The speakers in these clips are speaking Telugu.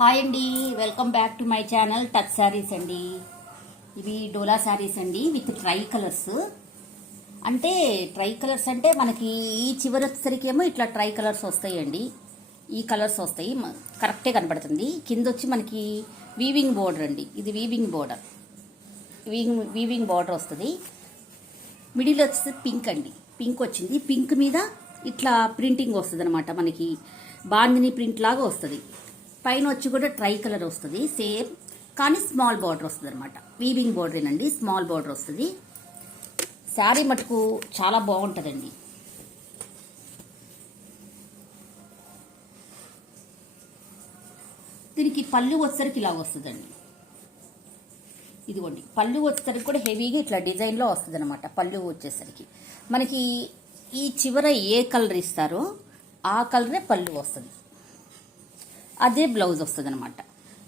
హాయ్ అండి, welcome back to my channel touch saris అండి. ఇవి డోలా శారీస్ అండి విత్ ట్రై కలర్స్. అంటే ట్రై కలర్స్ అంటే మనకి ఈ చివరి వచ్చేసరికేమో ఇట్లా ట్రై కలర్స్ వస్తాయండి. ఈ కలర్స్ వస్తాయి, కరెక్టే కనపడుతుంది. కింద వచ్చి మనకి వీవింగ్ బోర్డర్ అండి, ఇది వీవింగ్ బోర్డర్, వీవింగ్ బోర్డర్ వస్తుంది. మిడిల్ వచ్చేసి పింక్ అండి, పింక్ వచ్చింది. పింక్ మీద ఇట్లా ప్రింటింగ్ వస్తుంది అనమాట, మనకి బాందిని ప్రింట్ లాగా వస్తుంది. పైన వచ్చి కూడా ట్రై కలర్ వస్తుంది సేమ్, కానీ స్మాల్ బార్డర్ వస్తుంది అనమాట. వీవింగ్ బార్డరేనండి, స్మాల్ బార్డర్ వస్తుంది. శారీ మటుకు చాలా బాగుంటుందండి. దీనికి పళ్ళు వచ్చేసరికి ఇలా వస్తుందండి. ఇదిగోండి పళ్ళు వచ్చేసరికి కూడా హెవీగా ఇట్లా డిజైన్లో వస్తుంది అనమాట. పళ్ళు వచ్చేసరికి మనకి ఈ చివర ఏ కలర్ ఇస్తారో ఆ కలరే పళ్ళు వస్తుంది, అదే బ్లౌజ్ వస్తుంది అనమాట.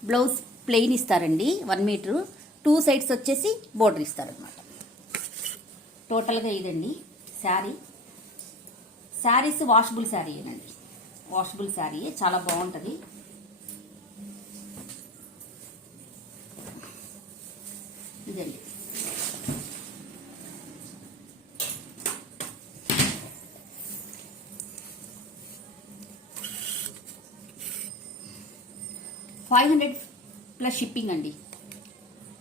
బ్లౌజ్ ప్లెయిన్ ఇస్తారండి, 1 మీటర్, 2 సైడ్స్ వచ్చేసి బోర్డర్ ఇస్తారనమాట. టోటల్గా ఇదండి శారీ. శారీస్ వాషబుల్ శారీయేనండి, వాషబుల్ శారీ, చాలా బాగుంటుంది. ఇదండి $500 ప్లస్ షిప్పింగ్ అండి.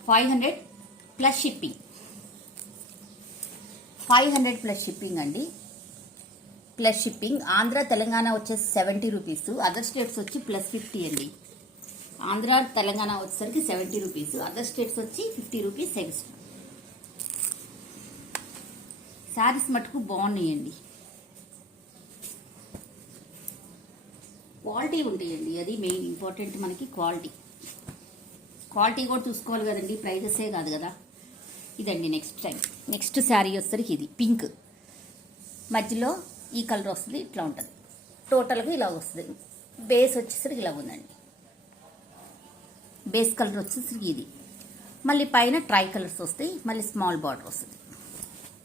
500 ప్లస్ షిప్పింగ్, 500 ప్లస్ షిప్పింగ్ అండి. Plus shipping. ఆంధ్ర తెలంగాణ వచ్చేసి 70 రూపీస్, అదర్ స్టేట్స్ వచ్చి ప్లస్ 50 అండి. ఆంధ్ర తెలంగాణ వచ్చేసరికి 70 రూపీస్, అదర్ స్టేట్స్ వచ్చి 50 రూపీస్ ఎక్స్ట్రా. శారీస్ మటుకు బాగున్నాయండి, క్వాలిటీ ఉంటాయండి, అది మెయిన్ ఇంపార్టెంట్ మనకి. క్వాలిటీ కూడా చూసుకోవాలి కదండి, ప్రైజెసే కాదు కదా. ఇదండి నెక్స్ట్ శారీ వచ్చేసరికి ఇది పింక్, మధ్యలో ఈ కలర్ వస్తుంది, ఇట్లా ఉంటుంది. టోటల్గా ఇలా వస్తుంది. బేస్ వచ్చేసరికి ఇలా ఉందండి, బేస్ కలర్ వచ్చేసరికి ఇది. మళ్ళీ పైన ట్రై కలర్స్ వస్తాయి, మళ్ళీ స్మాల్ బార్డర్ వస్తుంది.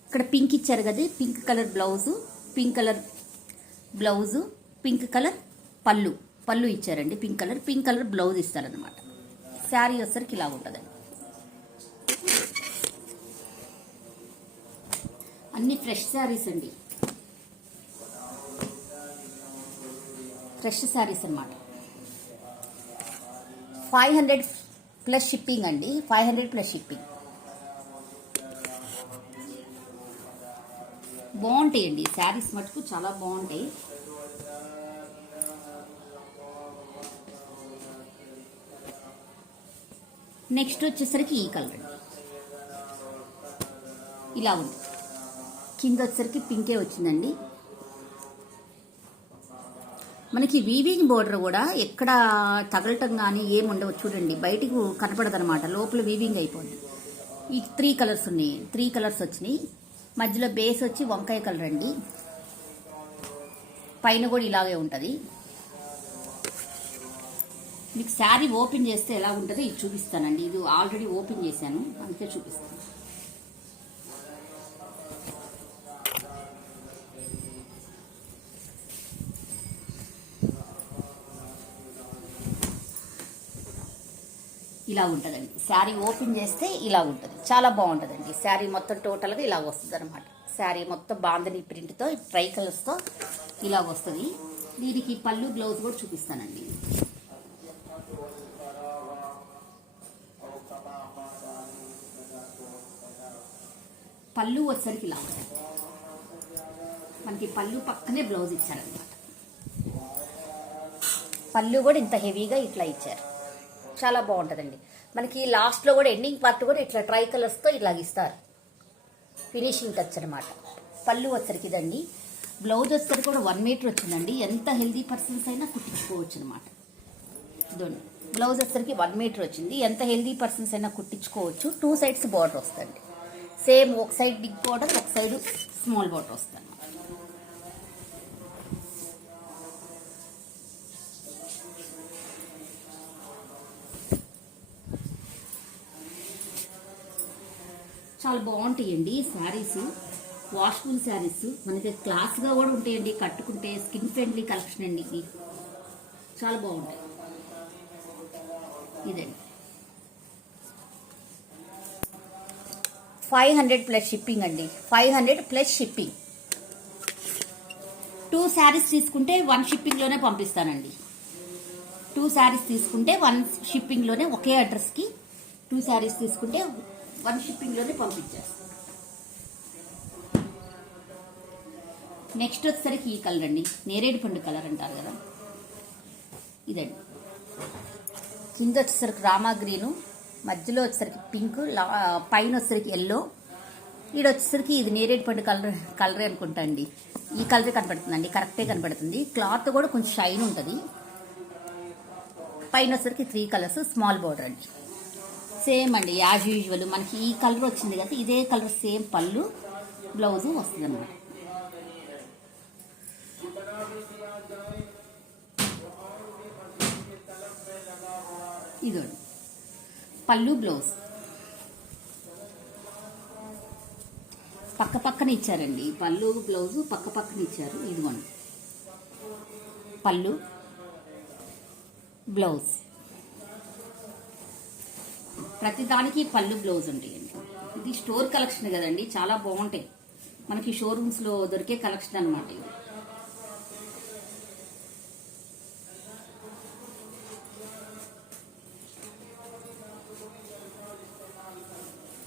ఇక్కడ పింక్ ఇచ్చారు కదా, pink colour blouse, pink colour blouse, pink colour పళ్ళు ఇచ్చారండి. పింక్ కలర్ బ్లౌజ్ ఇస్తారనమాట. శారీ వచ్చేసరికి ఇలా ఉంటుందండి. అన్ని ఫ్రెష్ శారీస్ అండి, ఫ్రెష్ శారీస్ అనమాట. 500 ప్లస్ షిప్పింగ్ అండి, 500 ప్లస్ షిప్పింగ్. బాగుంటాయండి శారీస్ మటుకు, చాలా బాగుంటాయి. నెక్స్ట్ వచ్చేసరికి ఈ కలర్ అండి, ఇలా ఉంది. కింద వచ్చేసరికి పింకే వచ్చిందండి. మనకి వీవింగ్ బోర్డర్ కూడా ఎక్కడ తగలటం కానీ ఏముండవు చూడండి, బయటికి కనపడదు అనమాట, లోపల వీవింగ్ అయిపోద్ది. ఈ 3 కలర్స్ ఉన్నాయి, 3 కలర్స్ వచ్చినాయి. మధ్యలో బేస్ వచ్చి వంకాయ కలర్ అండి, పైన కూడా ఇలాగే ఉంటుంది. మీకు శారీ ఓపెన్ చేస్తే ఎలా ఉంటుందో ఇది చూపిస్తానండి. ఇది ఆల్రెడీ ఓపెన్ చేశాను, అందుకే చూపిస్తాను. ఇలా ఉంటుందండి శారీ ఓపెన్ చేస్తే, ఇలా ఉంటుంది, చాలా బాగుంటుందండి. శారీ మొత్తం టోటల్గా ఇలా వస్తుంది అనమాట. శారీ మొత్తం బాందని ప్రింట్తో ట్రై కలర్స్తో ఇలా వస్తుంది. దీనికి పళ్ళు బ్లౌజ్ కూడా చూపిస్తానండి. పళ్ళు వచ్చేసరికి ఇలా ఉంటుంది, మనకి పళ్ళు పక్కనే బ్లౌజ్ ఇచ్చారనమాట. పళ్ళు కూడా ఇంత హెవీగా ఇట్లా ఇచ్చారు, చాలా బాగుంటుందండి. మనకి లాస్ట్లో కూడా ఎండింగ్ పార్ట్ కూడా ఇట్లా ట్రై కలర్స్తో ఇట్లా ఇస్తారు, ఫినిషింగ్ టచ్ అనమాట. పళ్ళు వచ్చరికి ఇదండి. బ్లౌజ్ వచ్చరికి కూడా 1 మీటర్ వచ్చిందండి, ఎంత హెల్దీ పర్సన్స్ అయినా కుట్టించుకోవచ్చు అనమాట. ఇదండి బ్లౌజ్ వచ్చరికి 1 మీటర్ వచ్చింది, ఎంత హెల్దీ పర్సన్స్ అయినా కుట్టించుకోవచ్చు. 2 సైడ్స్ బార్డర్ వస్తుంది, సేమ్ ఒక సైడ్ బిగ్ బార్డర్, ఒక సైడ్ స్మాల్ బార్డర్ వస్తుంది. చాలా బాగుంటాయండి శారీస్, వాషబుల్ శారీస్. మనకి క్లాస్గా కూడా ఉంటాయండి, కట్టుకుంటే స్కిన్ ఫ్రెండ్లీ కలెక్షన్ అండి. ఇది చాలా బాగుంటాయి. ఇదండి 500 ప్లస్ షిప్పింగ్ అండి. 500 ప్లస్ షిప్పింగ్. 2 శారీస్ తీసుకుంటే 1 షిప్పింగ్లోనే పంపిస్తానండి. 2 శారీస్ తీసుకుంటే 1 షిప్పింగ్లోనే, ఒకే అడ్రస్కి 2 శారీస్ తీసుకుంటే 1 షిప్పింగ్లోనే పంపించేస్తాను. నెక్స్ట్ వచ్చేసరికి ఈ కలర్ అండి, నేరేడు పండు కలర్ అంటారు కదా, ఇదండి. కింద వచ్చేసరికి రామా గ్రీను, మధ్యలో వచ్చేసరికి పింక్, పైన వచ్చేసరికి ఎల్లో, ఈడ వచ్చేసరికి ఇది నేరేడు పండు కలరే అనుకుంటా అండి. ఈ కలరే కనపడుతుందండి, కరెక్టే కనపడుతుంది. క్లాత్ కూడా కొంచెం షైన్ ఉంటుంది. పైన వచ్చేసరికి 3 కలర్స్, స్మాల్ బోర్డర్ అండి. సేమ్ అండి యాజ్ యూజువల్ మనకి ఈ కలర్ వచ్చింది కదా, ఇదే కలర్ సేమ్ పళ్ళు, బ్లౌజు వస్తుంది అన్నమాట. ఇదండి పళ్ళు, బ్లౌజ్ పక్క పక్కన ఇచ్చారండి. పళ్ళు బ్లౌజు పక్క పక్కన ఇచ్చారు. ఇదిగోండి పళ్ళు, బ్లౌజ్, ప్రతిదానికి పళ్ళు బ్లౌజ్ ఉంటాయండి. ఇది స్టోర్ కలెక్షన్ కదండి, చాలా బాగుంటాయి. మనకి షోరూమ్స్లో దొరికే కలెక్షన్ అనమాట.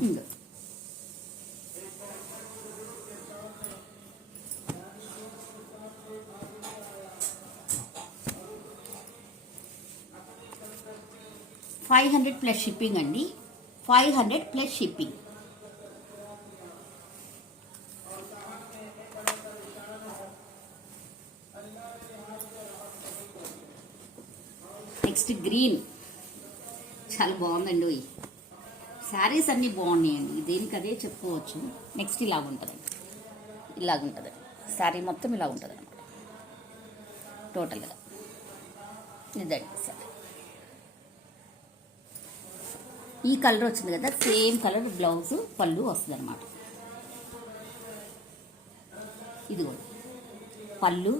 ఇంకా 500 ప్లస్ షిప్పింగ్ అండి. 500 ప్లస్ షిప్పింగ్. నెక్స్ట్ గ్రీన్, చాలా బాగుందండి. శారీస్ అన్నీ బాగున్నాయండి, దేనికి అదే చెప్పుకోవచ్చు. నెక్స్ట్ ఇలాగుంటుందండి, ఇలాగుంటుందండి శారీ మొత్తం, ఇలా ఉంటుంది అనమాట టోటల్గా. ఇదండి శారీ. ఈ కలర్ వచ్చింది కదా, సేమ్ కలర్ బ్లౌజ్, పళ్ళు వస్తుంది అనమాట. ఇది కూడా పళ్ళు,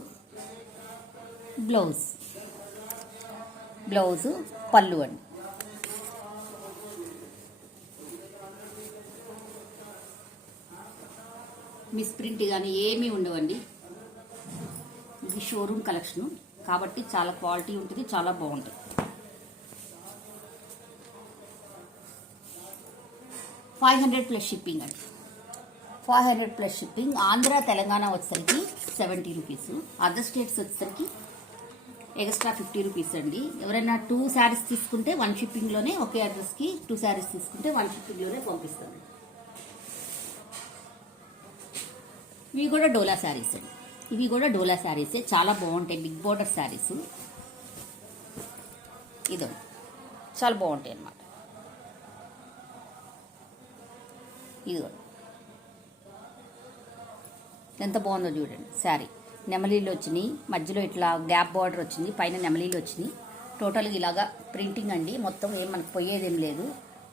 బ్లౌజ్, బ్లౌజు, పళ్ళు అండి. మిస్ ప్రింట్ కానీ ఏమీ ఉండవండి. ఇది షోరూమ్ కలెక్షన్ కాబట్టి చాలా క్వాలిటీ ఉంటుంది, చాలా బాగుంటుంది. 500 ప్లస్ షిప్పింగ్ అండి. 500 ప్లస్ షిప్పింగ్. ఆంధ్ర, తెలంగాణ వచ్చేసరికి 70 రూపీస్. అదర్ స్టేట్స్ వచ్చేసరికి ఎక్స్ట్రా 50 రూపీస్ అండి. ఎవరైనా 2 శారీస్ తీసుకుంటే 1 షిప్పింగ్లోనే, ఒకే అడ్రస్కి 2 శారీస్ తీసుకుంటే 1 షిప్పింగ్లోనే పంపిస్తాను. ఇవి కూడా డోలా శారీస్ అండి. ఇవి కూడా డోలా శారీసే, చాలా బాగుంటాయి. Big border sarees. ఇదో చాలా బాగుంటాయి అన్నమాట. ఇది ఎంత బాగుందో చూడండి శారీ. నెమలీలు వచ్చినాయి, మధ్యలో ఇట్లా గ్యాప్ బార్డర్ వచ్చింది, పైన నెమలీలు వచ్చినాయి. టోటల్గా ఇలాగా ప్రింటింగ్ అండి, మొత్తం ఏం మనకు పోయేదేం లేదు.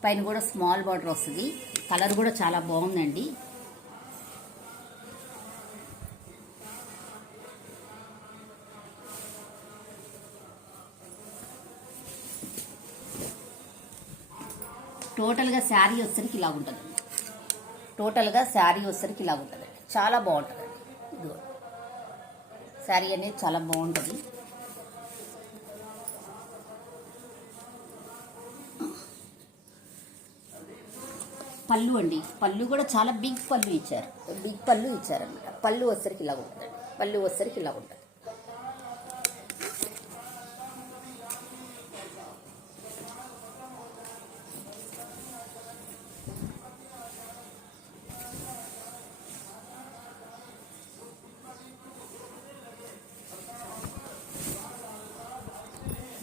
పైన కూడా స్మాల్ బార్డర్ వస్తుంది. కలర్ కూడా చాలా బాగుందండి. టోటల్గా శారీ వచ్చేసరికి ఇలా ఉంటుంది. టోటల్గా శారీ వచ్చేసరికి ఇలా ఉంటుంది. చాలా బాగుంటుందండి. ఇదిగో శారీ అనేది చాలా బాగుంటుంది. పళ్ళు అండి, పళ్ళు కూడా చాలా బిగ్ పళ్ళు ఇచ్చారు. బిగ్ పళ్ళు ఇచ్చారన్నమాట. పళ్ళు వచ్చేసరికి ఇలా ఉంటుందండి. పళ్ళు వచ్చేసరికి ఇలా ఉంటుంది.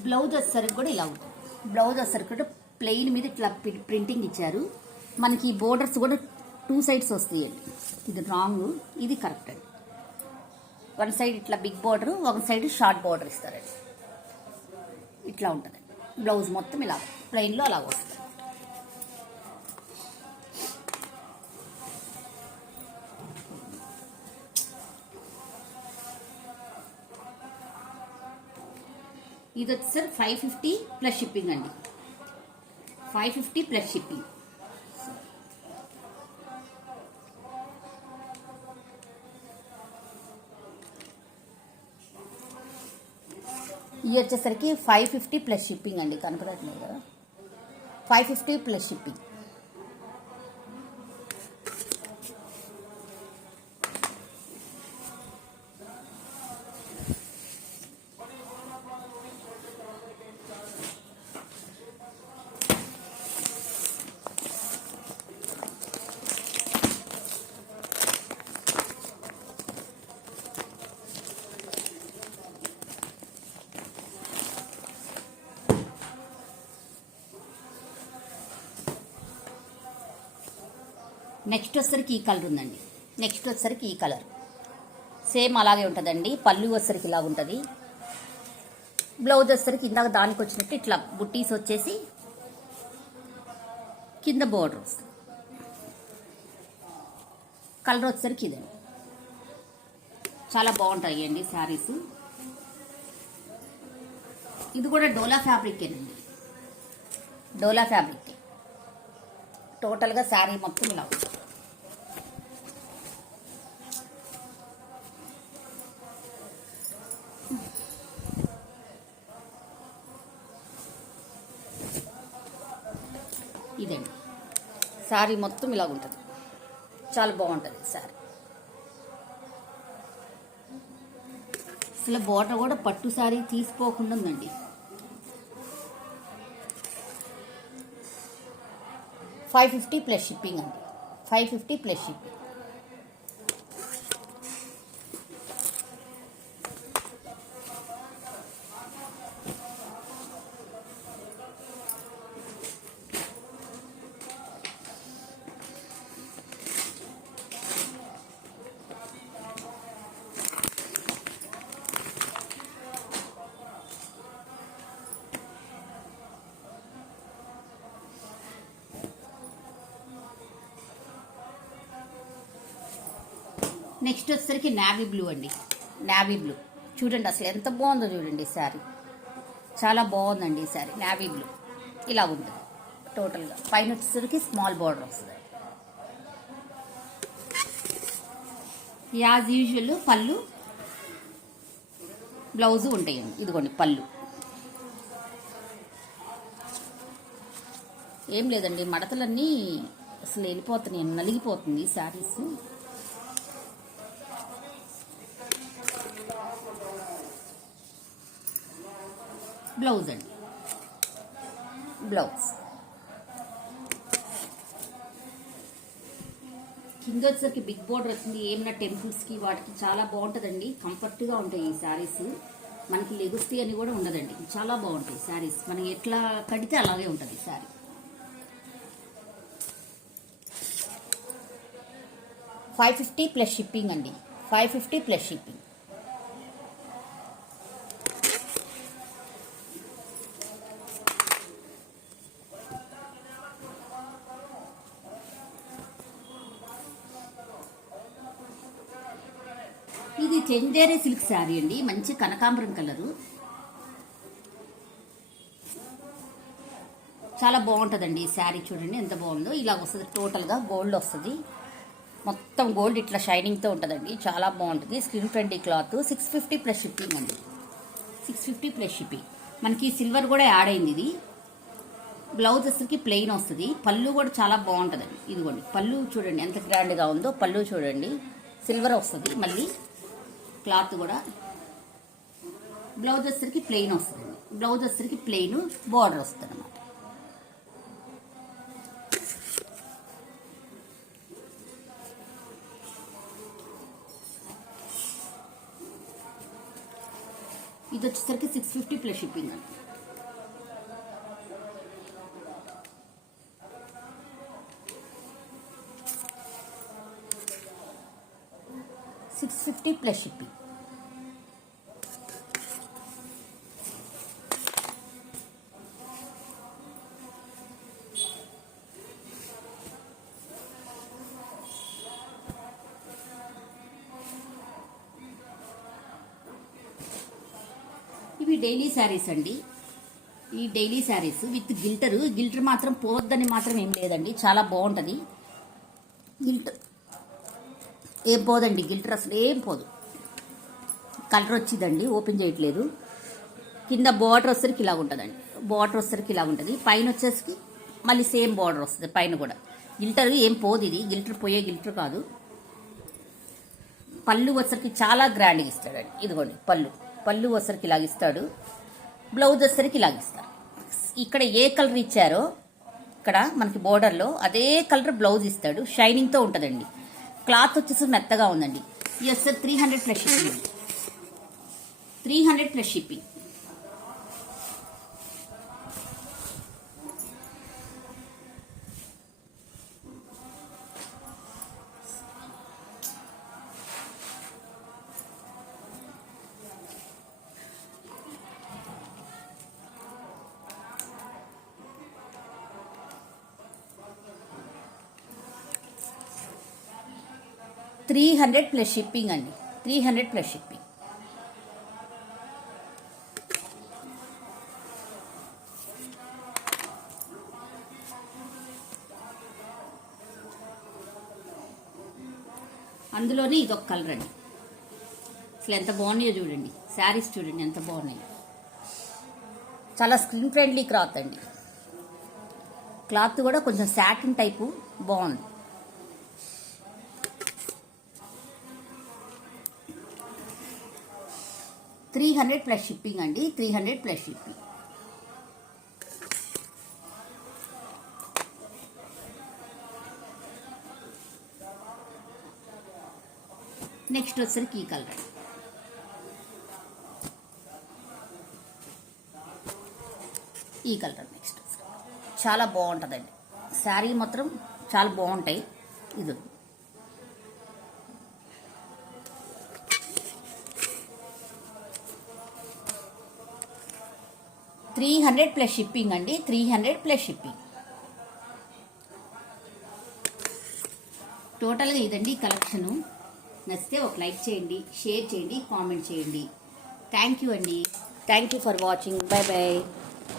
బ్లౌజ్ వచ్చేసరికి కూడా ఇలా ఉంటుంది. బ్లౌజ్ వచ్చేసరికి కూడా ప్లెయిన్ మీద ఇట్లా ప్రింటింగ్ ఇచ్చారు. మనకి బోర్డర్స్ కూడా 2 సైడ్స్ వస్తాయండి. ఇది రాంగ్, ఇది కరెక్ట్ అండి. 1 సైడ్ ఇట్లా big border, 1 side short border ఇస్తారండి. ఇట్లా ఉంటుంది. బ్లౌజ్ మొత్తం ఇలా ప్లెయిన్లో అలా వస్తుంది. ఇది వచ్చేసరికి 550 ప్లస్ షిప్పింగ్ అండి. 550 ప్లస్ షిప్పింగ్. ఇవి వచ్చేసరికి 550 ప్లస్ షిప్పింగ్ అండి, కనపడట్లేదు కదా, 550 ప్లస్ షిప్పింగ్. నెక్స్ట్ వచ్చేసరికి ఈ కలర్ ఉందండి. నెక్స్ట్ వచ్చేసరికి ఈ కలర్ సేమ్ అలాగే ఉంటుందండి. పళ్ళు వచ్చేసరికి ఇలా ఉంటుంది. బ్లౌజ్ వచ్చేసరికి ఇందాక దానికి వచ్చినట్టు ఇట్లా బుట్టీస్ వచ్చేసి కింద బోర్డర్ వస్తుంది. కలర్ వచ్చేసరికి ఇదండి. చాలా బాగుంటాయి అండి శారీస్. ఇది కూడా డోలా ఫ్యాబ్రికేనండి, డోలా ఫ్యాబ్రిక్. టోటల్గా శారీ మొత్తం ఇలా ఉంటుంది. ఇదండి శారీ మొత్తం ఇలా ఉంటుంది. చాలా బాగుంటుంది శారీ. అసలు బోర్డర్ కూడా పట్టు శారీ తీసిపోకుండా ఉందండి. $550 ప్లస్ షిప్పింగ్ అండి, $550 ప్లస్ షిప్పింగ్. నెక్స్ట్ వచ్చేసరికి నావీ బ్లూ అండి, నావీ బ్లూ. చూడండి అసలు ఎంత బాగుందో చూడండి శారీ. చాలా బాగుందండి ఈ శారీ. నావీ బ్లూ ఇలా ఉంటుంది టోటల్గా. పైన వచ్చేసరికి స్మాల్ బార్డర్ వస్తుంది. యాజ్ యూజువల్ పళ్ళు బ్లౌజు ఉంటాయండి. ఇదిగోండి పళ్ళు. ఏం లేదండి, మడతలన్నీ అసలు వెళ్ళిపోతున్నాయి, నలిగిపోతుంది శారీస్. బ్లౌజ్ అండి, బ్లౌజ్. కింద వచ్చేసరికి బిగ్ బోర్డర్ వస్తుంది. ఏమన్నా టెంపుల్స్కి వాటికి చాలా బాగుంటుందండి. కంఫర్ట్గా ఉంటాయి ఈ శారీస్. మనకి లెగుస్తి అని కూడా ఉండదండి. చాలా బాగుంటాయి శారీస్. మనం ఎట్లా కడితే అలాగే ఉంటుంది శారీ. $550 ప్లస్ షిప్పింగ్ అండి, $550 ప్లస్ షిప్పింగ్. ఇది చందేరి సిల్క్ శారీ అండి, మంచి కనకాంబరం కలరు. చాలా బాగుంటుందండి ఈ శారీ. చూడండి ఎంత బాగుందో. ఇలా వస్తుంది టోటల్గా గోల్డ్ వస్తుంది. మొత్తం గోల్డ్ ఇట్లా షైనింగ్తో ఉంటుందండి. చాలా బాగుంటుంది. Screen friendly cloth. $650 plus shipping అండి, $650 ప్లస్ షిప్పింగ్. మనకి సిల్వర్ కూడా యాడ్ అయింది. ఇది బ్లౌజ్ వచ్చరికి ప్లెయిన్ వస్తుంది. పళ్ళు కూడా చాలా బాగుంటుందండి. ఇదిగోండి పళ్ళు చూడండి ఎంత గ్రాండ్గా ఉందో. పళ్ళు చూడండి సిల్వర్ వస్తుంది. మళ్ళీ క్లాత్ కూడా. బ్లౌజ్ వచ్చరికి ప్లెయిన్ వస్తుందండి. బ్లౌజ్ వచ్చరికి ప్లెయిన్ బార్డర్ వస్తుంది అన్నమాట. ఇది వచ్చేసరికి $650 ప్లస్ షిప్పింగ్ అండి. $650 ప్లస్ షిప్పింగ్. ఇవి డైలీ శారీస్ అండి. ఈ డైలీ శారీస్ విత్ గిల్టర్ మాత్రం పోవద్దని మాత్రం ఏం లేదండి, చాలా బాగుంటుంది. గిల్టర్ ఏం పోదండి, గిల్టర్ అసలు ఏం పోదు. కలర్ వచ్చిందండి, ఓపెన్ చేయట్లేదు. కింద బార్డర్ వచ్చేసరికి ఇలా ఉంటుందండి, బార్డర్ వచ్చేసరికి ఇలా ఉంటుంది. పైన వచ్చేసరికి మళ్ళీ సేమ్ బార్డర్ వస్తుంది పైన కూడా. గిల్టర్ ఏం పోదు, ఇది గిల్టర్ పోయే గిల్టర్ కాదు. పళ్ళు వచ్చరికి చాలా గ్రాండ్గా ఇస్తాడండి. ఇదిగోండి పళ్ళు వచ్చరికి ఇలాగిస్తాడు. బ్లౌజ్ వచ్చరికి ఇలాగిస్తాడు. ఇక్కడ ఏ కలర్ ఇచ్చారో ఇక్కడ మనకి బోర్డర్లో అదే కలర్ బ్లౌజ్ ఇస్తాడు. షైనింగ్తో ఉంటుందండి. క్లాత్ వచ్చేసి మెత్తగా ఉందండి. Yes 300 plus shipping, 300 plus shipping. $300 plus shipping అండి, 300 ప్లస్ షిప్పింగ్. అందులోనే ఇదొక కలర్ అండి. అసలు ఎంత బాగున్నాయో చూడండి, శారీస్ చూడండి ఎంత బాగున్నాయో. చాలా స్కిన్ ఫ్రెండ్లీ క్లాత్ అండి. క్లాత్ కూడా కొంచెం సాటిన్ టైపు బాగుంది. $300 ప్లస్ షిప్పింగ్ అండి, 300 ప్లస్ షిప్పింగ్. నెక్స్ట్ వచ్చేసరికి ఈ కలర్ అండి. ఈ కలర్ నెక్స్ట్ చాలా బాగుంటుందండి. శారీ మాత్రం చాలా బాగుంటాయి. ఇది $300 ప్లస్ షిప్పింగ్ అండి, 300 ప్లస్ షిప్పింగ్. టోటల్గా ఇదండి కలెక్షను. నచ్చితే ఒక లైక్ చేయండి, షేర్ చేయండి, కామెంట్ చేయండి. థ్యాంక్ యూ అండి. Thank you for watching. By by.